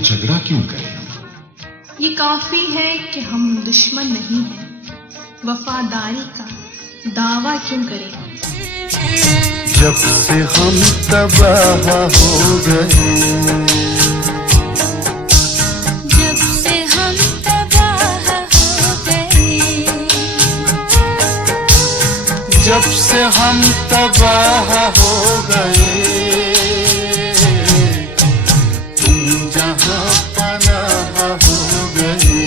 तो झगड़ा क्यों करें? ये काफी है कि हम दुश्मन नहीं हैं, वफादारी का दावा क्यों करें? जब से हम तबाह हो गए, जब से हम तबाह हो गए, जब से हम तबाह हो गए, तुम जहां पनाह हो गए।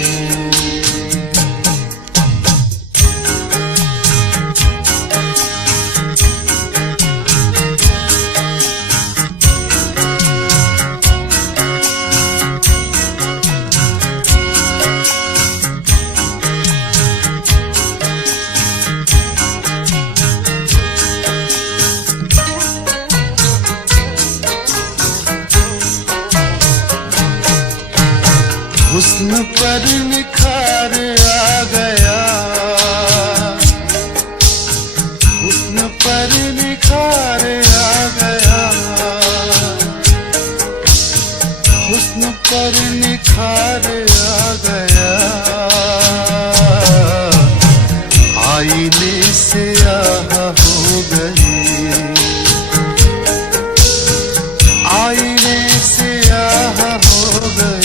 हुस्न पर निखार आ गया, हुस्न पर निखार आ गया, हुस्न पर निखार आ गया, आईने से आह हो गई, आईने से आह हो गई।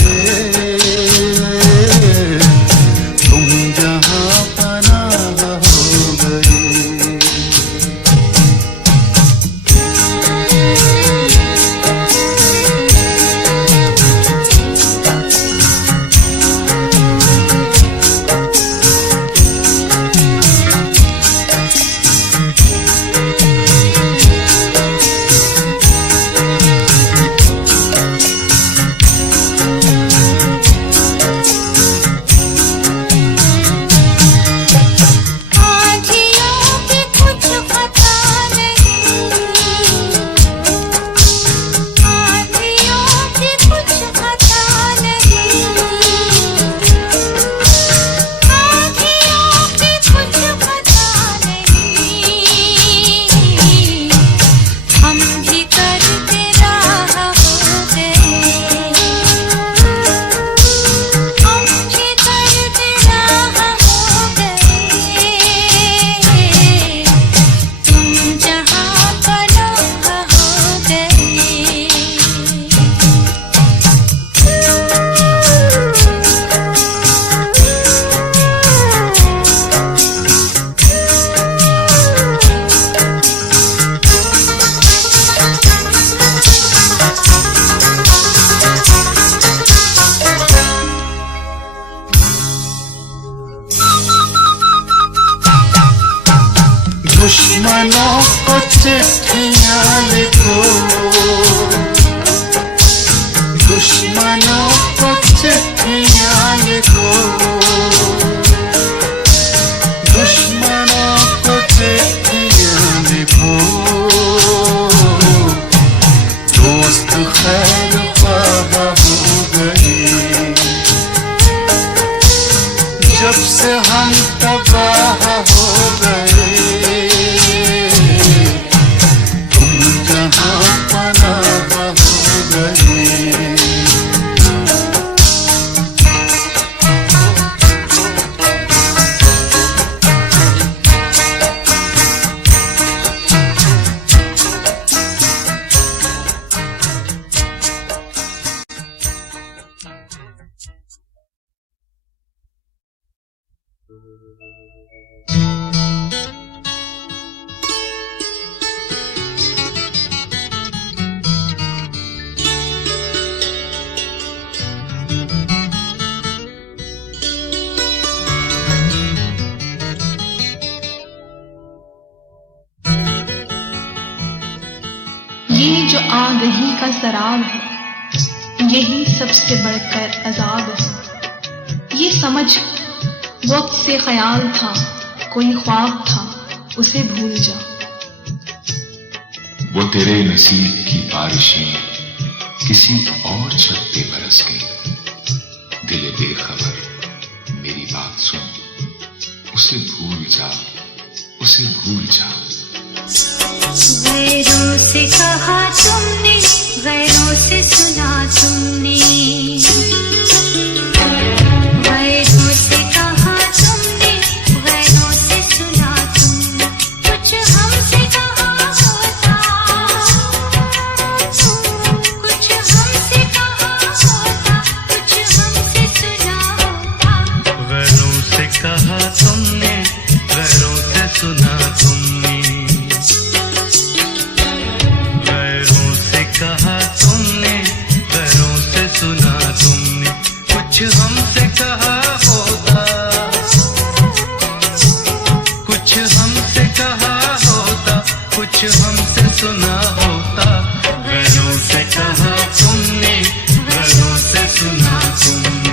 दुश्मनों को चिट्ठियां लिखो, दुश्मनों को चिट्ठियां लिखो, दुश्मनों को चिट्ठियां लिखो, दोस्त खैर ख्वाह हो गए, जब से हम तबाह हो गए। ये जो आगही का शराब है, यही सबसे बढ़कर अजाब है। ये समझ वक्त से ख्याल था, कोई ख्वाब था, उसे भूल जा। वो तेरे नसीब की बारिशें किसी और छत पे बरस गई। दिले बेखबर मेरी बात सुन, उसे भूल जा, उसे भूल जा। गैरों से कहा तुमने, गैरों से सुना तुमने, कुछ हमसे कहा होता, कुछ हमसे कहा होता, कुछ हमसे सुना होता। गैरों से कहा तुमने, गैरों से सुना तुमने।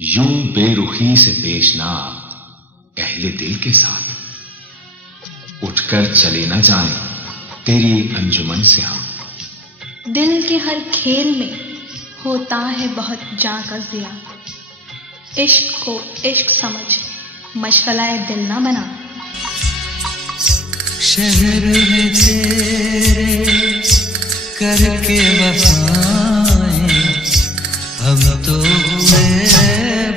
यूं बेरुखी से पेश ना अहले दिल के साथ, उठकर चले ना जाएं तेरी अंजुमन से हम। दिल के हर खेल में होता है बहुत जां का ज़िया, इश्क को इश्क समझ मशगलाए दिल ना बना। शहर में तेरे करके वफाएं हम तो हुए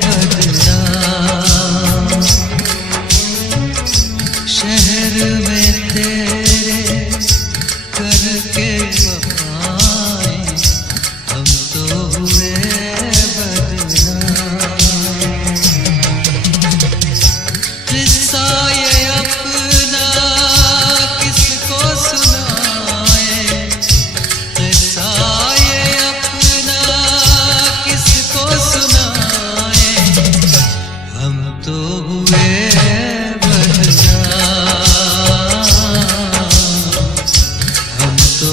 बदनाम। शहर में तेरे करके वफाएं हम तो हुए बदनाम। किस्सा ये अपना किसको सुनाए, किस्सा ये अपना किसको सुनाए, हम तो हुए बदनाम, हम तो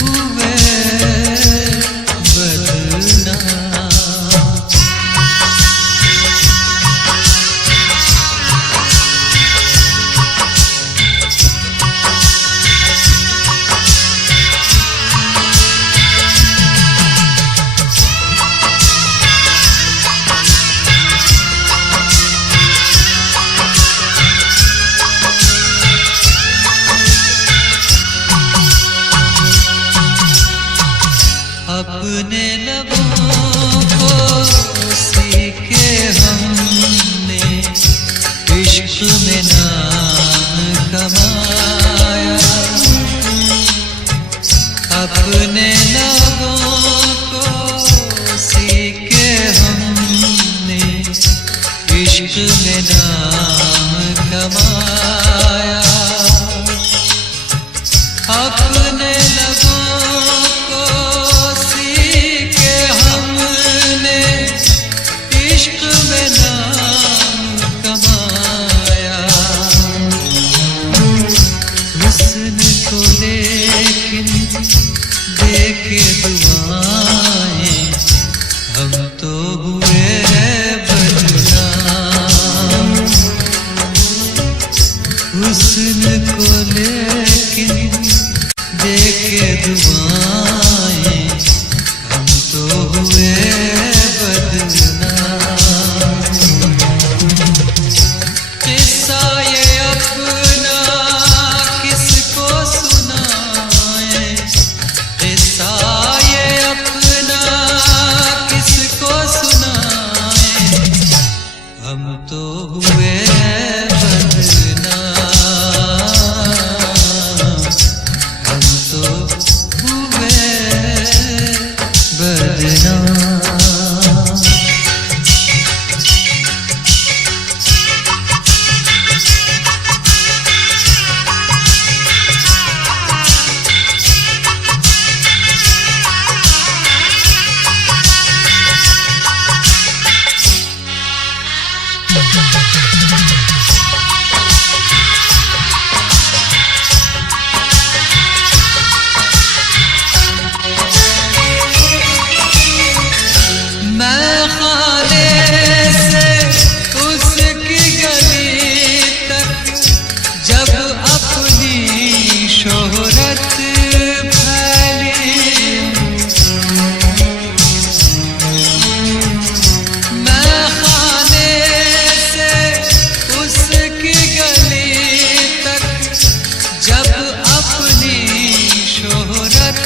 हुए बदनाम। अपने लबों को सीखे हमने, इश्क में नाम कमाया। अपने लबों को सीखे हमने, इश्क में नाम कमाया। अपने लबों को सीखे हमने, इश्क में नाम कमाया। हुस्न को लेकिन देके दुआएं हम तो हुए बदनाम। हुस्न को लेकिन देके दुआएं हम तो हुए बदनाम। किस्सा ये अपना किसको सुनाए, किस्सा ये अपना किसको सुनाए, हम तो हुए बदनाम, हम तो हुए बदनाम। मैं खाने से उसकी गली तक जब अपनी शोहरत फैली, मैं खाने से उसकी गली तक जब अपनी शोहरत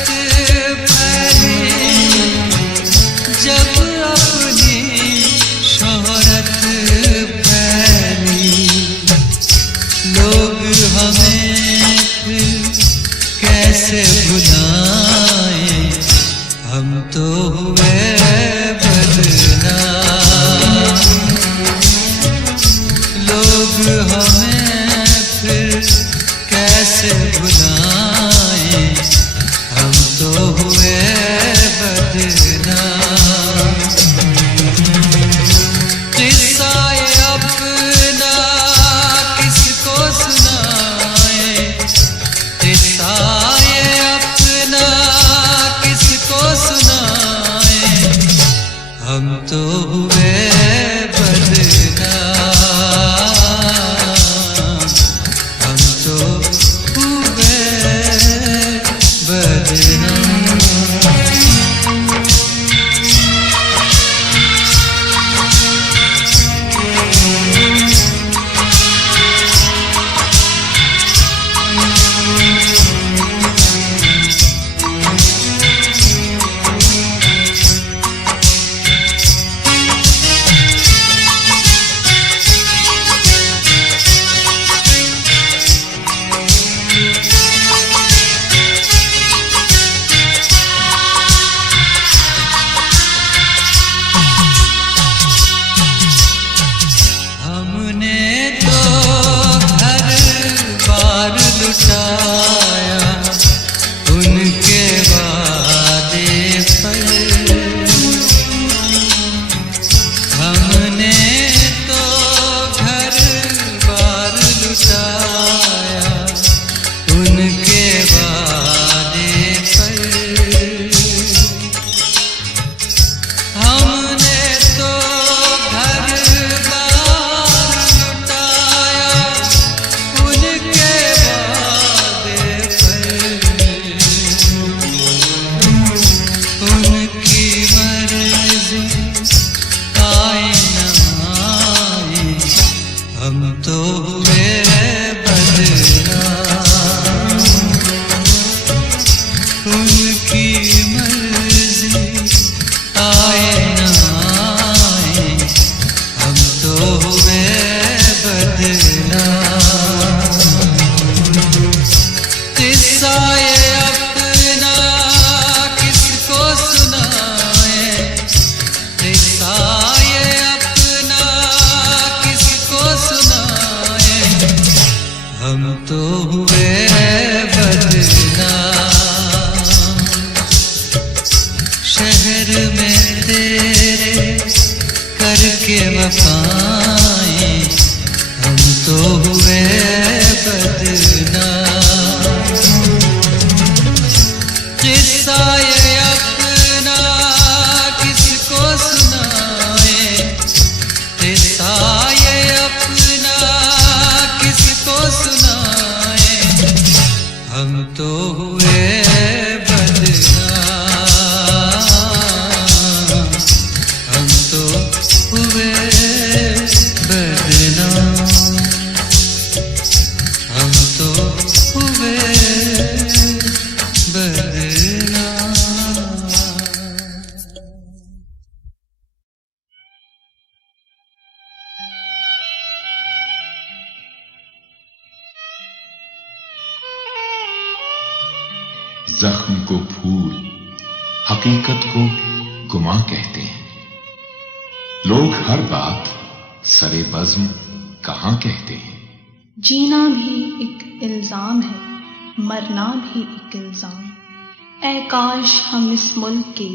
फैली, जब अपनी शोहरत फैली, लोग हमें फिर कैसे भुलाए, हम तो हुए बदनाम। लोग हमें फिर कैसे भुलाए, हम तो हुए बदनाम। किस्सा ये अपना किसको सुनाए, किस्सा ये अपना किसको सुनाए, हम तो हुए बदनाम, हम तो हुए बदनाम, उनकी मर्जी आए ना आए, हम तो हुए बदनाम। किस्सा ये अपना किसको सुनाए, किस्सा ये अपना किसको सुनाए, हम तो हुए बदनाम। शहर में तेरे करके वफाएं, हम तो हुए बदनाम। किस्सा ये अपना किसको सुनाए, किस्सा ये अपना किसको सुनाए, हम तो हुए बदनाम, हम तो हुए बदनाम, हम तो हुए बदनाम। जख्म को फूल, हकीकत को गुमा कहते हैं। लोग हर बात सरे बज़्म कहां कहते हैं। जीना भी एक इल्जाम है, मरना भी एक इल्जाम। ऐ काश हम इस मुल्क के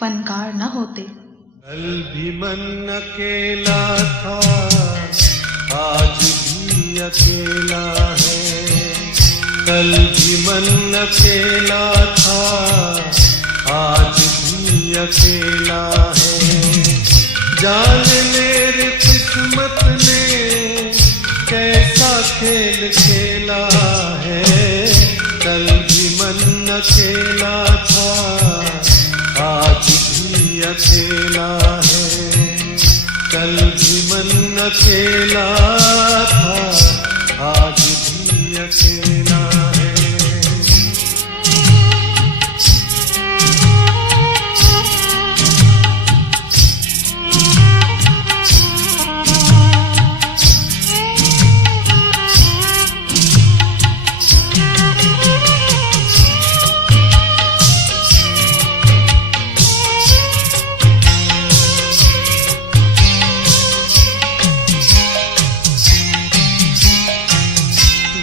फनकार न होते। कल भी मन अकेला था, आज भी अकेला है। कल भी मन अकेला था, आज भी अकेला है। जाने मेरे किस्मत ने कैसा खेल खेला है। कल भी मन अकेला था, आज भी अकेला है। कल भी मन अकेला था, आज भी अकेला है।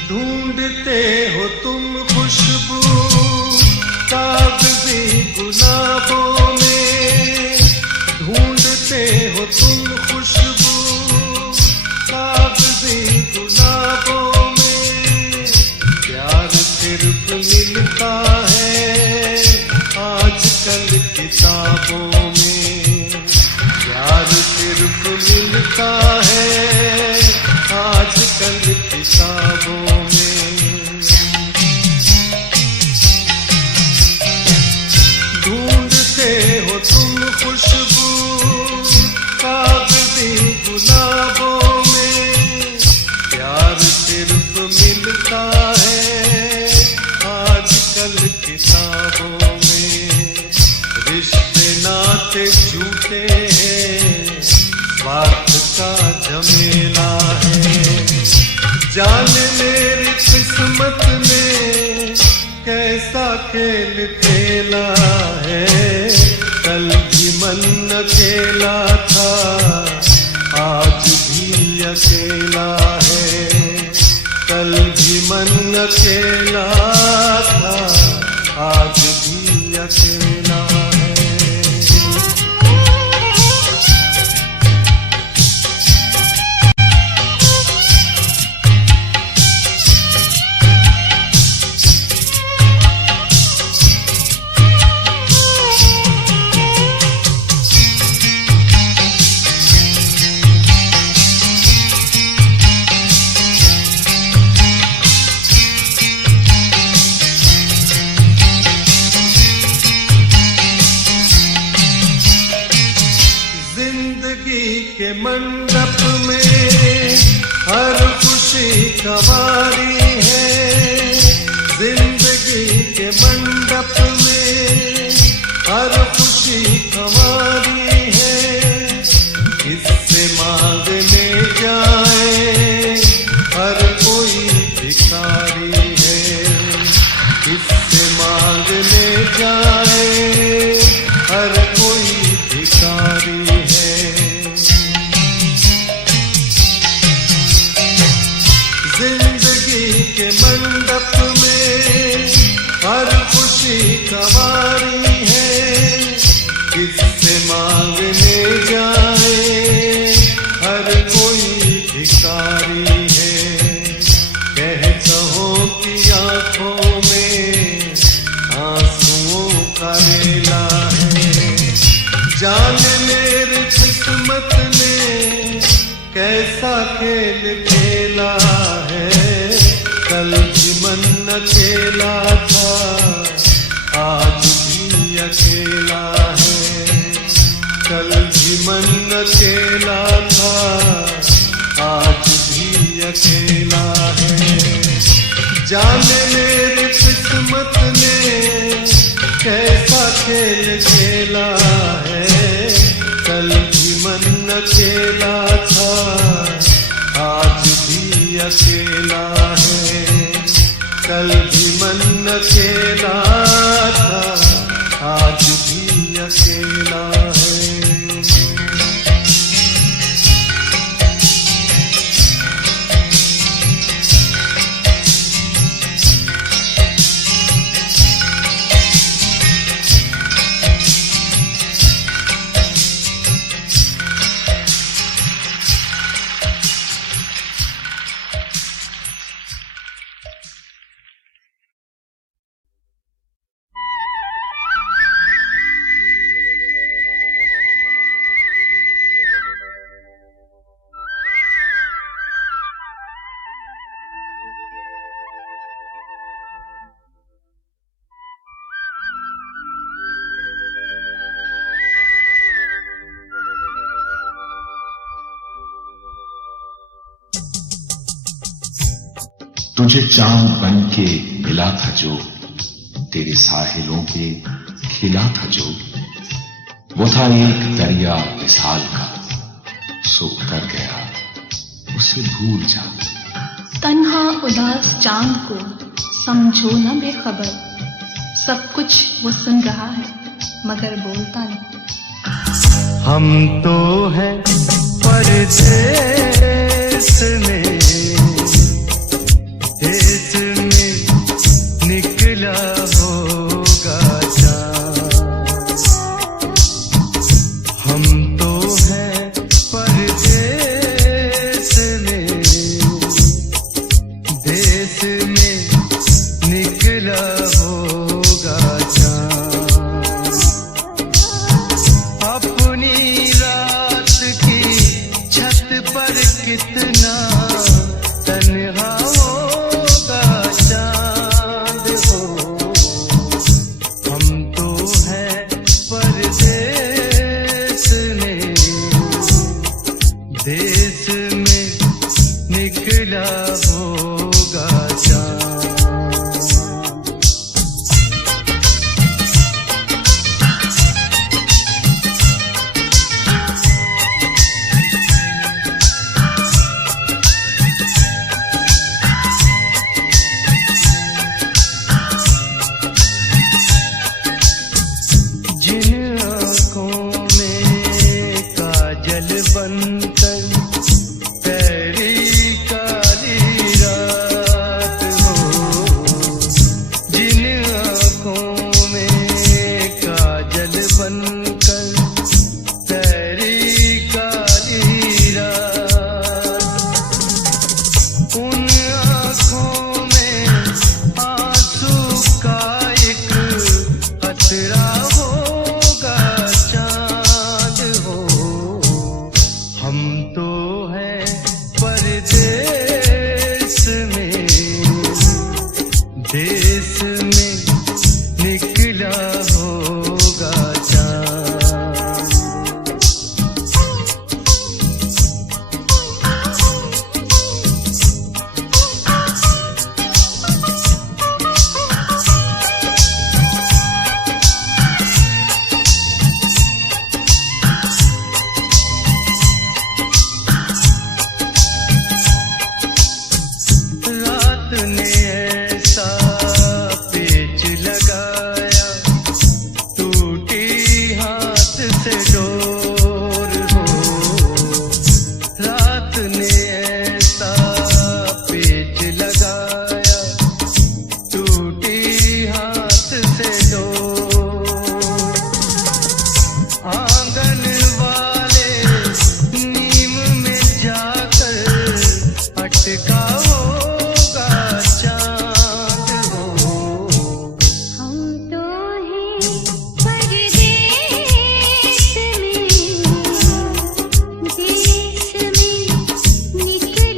ढूंढते हो तुम खुशबू कागजी गुलाबों में। ढूंढते हो तुम खुशबू कागजी गुलाबों में। प्यार सिर्फ मिलता है आजकल किताबों में। प्यार सिर्फ मिलता है आजकल किताबों में। ढूंढते हो तुम खुशबू कागजी गुलाबों में। प्यार सिर्फ मिलता है आजकल किताबों में। रिश्ते नाते झूठे हैं, स्वार्थ का झमेला है। जाने मेरी किस्मत ने कैसा खेल खेला है। कल भी मन अकेला था, आज भी अकेला है। कल भी मन अकेला था, आज भी अकेला है। खेल खेला है, कल भी मन अकेला था, आज भी अकेला है। कल भी मन अकेला था, आज भी अकेला है। जाने मेरी किस्मत ने कैसा खेल खेला है, कल भी मन अकेला था, आज भी अकेला है। कल भी मन अकेला था, आज भी अकेला है। तुझे चांद बन के मिला था जो, तेरे साहिलों पे खिला था जो, वो था एक दरिया विशाल का, सो उतर गया उसे भूल जा। तन्हा उदास चांद को समझो न बेखबर, सब कुछ वो सुन रहा है मगर बोलता नहीं। हम तो हैं परदेस में, देश में निकला होगा चाँद। हम तो हैं परदेस में, देश में निकला होगा चाँद। अपनी रात की छत पर कितना तन्हा होगा चाँद हो। हम तो हैं परदेस में, देश में निकला होगा चाँद। जिन आँखों में काजल बनकर तेरी काली रात हो। जिन आँखों में काजल बनकर तेरी काली रात, उन आँखों में आंसू का एक कतरा होगा चाँद हो। हम तो हैं परदेस में, देश में निकला होगा चाँद। रात ने ऐसा पेच लगाया, टूटी हाथ से डोर हो। रात ने ऐसा पेच लगाया, टूटी हाथ से डोर। आंगन वाले नीम में जाकर अटका होगा चाँद हो। हम तो हैं परदेस में, देश में निकला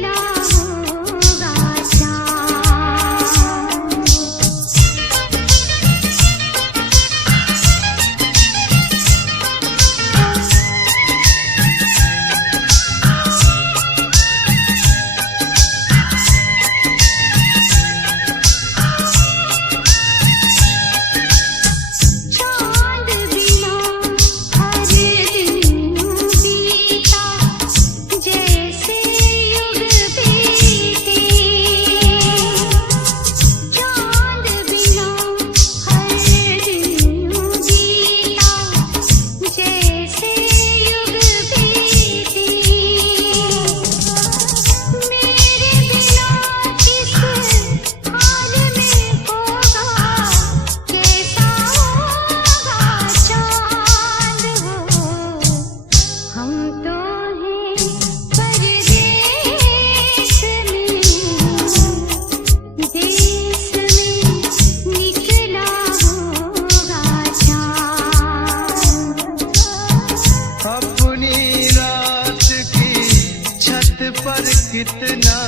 बिना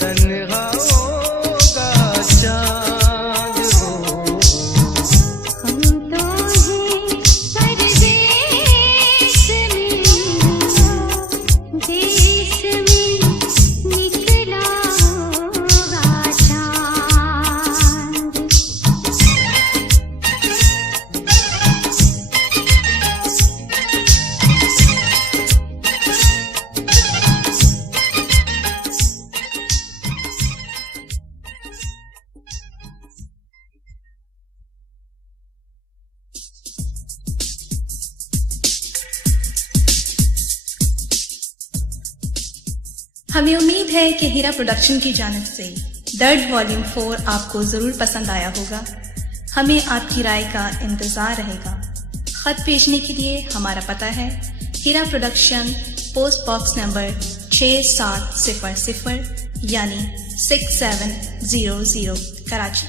तन्हा होगा चांद हो। हम तो हैं परदेश में, देश में निकला होगा चांद। हमें उम्मीद है कि हीरा प्रोडक्शन की जानिब से दर्द वॉल्यूम 4 आपको ज़रूर पसंद आया होगा। हमें आपकी राय का इंतज़ार रहेगा। ख़त भेजने के लिए हमारा पता है हीरा प्रोडक्शन, पोस्ट बॉक्स नंबर 6700 यानी 6700 कराची।